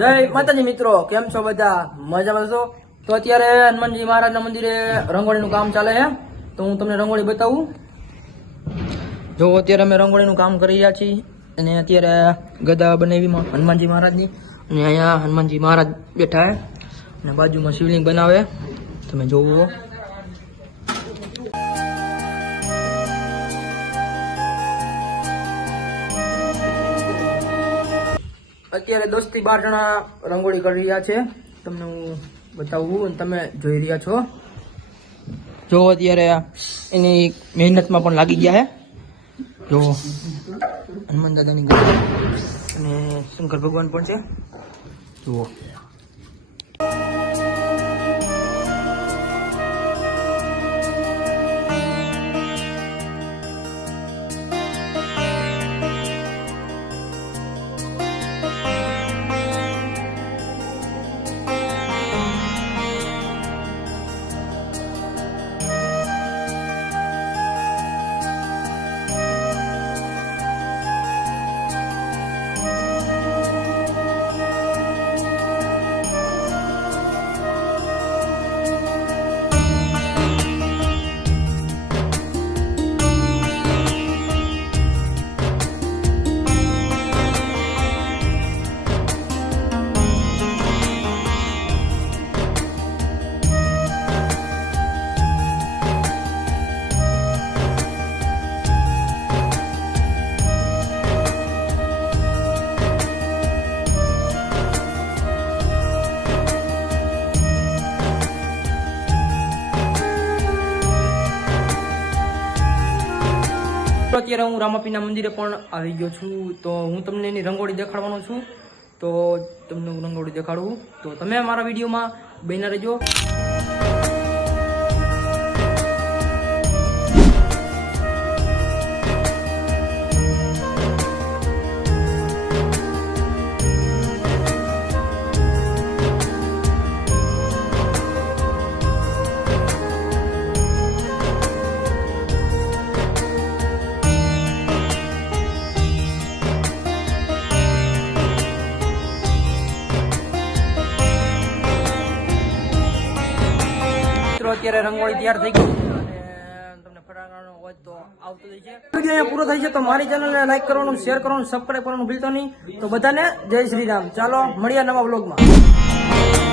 જય માતાજી મિત્રો, કેમ છો બધા? મજામાં છો? તો અત્યારે હનુમાનજી મહારાજના મંદિરે રંગોળીનું કામ ચાલે છે, તો હું તમને રંગોળી બતાવું. જો અત્યારે અમે રંગોળીનું કામ કરી રહ્યા છીએ અને અત્યારે ગદા બનાવી હનુમાનજી મહારાજની, અને અહીંયા હનુમાનજી મહારાજ બેઠા છે અને બાજુમાં શિવલિંગ બનાવે, તમે જોવો. અત્યારે 10 થી 12 જણા રંગોળી કરી રહ્યા છે, તમને હું બતાવું અને તમે જોઈ રહ્યા છો. જો અત્યારે એની મહેનતમાં પણ લાગી ગયા છે. જો હનુમાન દાદાની ગદી અને શંકર ભગવાન પણ છે. જુઓ. અત્યારે હું રામાપીના મંદિરે પણ આવી ગયો છું, તો હું તમને એની રંગોળી દેખાડવાનો છું. તો તમને હું રંગોળી દેખાડું, તો તમે મારા વિડીયોમાં બન્યા રહેજો. અત્યારે રંગોળી તૈયાર થઈ ગઈ છે અને તમને ફટાકડાનો અવાજ તો આવતો જ છે. વિડીયો અહીંયા પૂરો થાય છે, તો મારી ચેનલને લાઈક કરવાનું, શેર કરવાનું, સબસ્ક્રાઈબ કરવાનું ભૂલતો નહીં. તો બધાને જય શ્રી રામ. ચાલો મળીએ નવા વ્લોગમાં.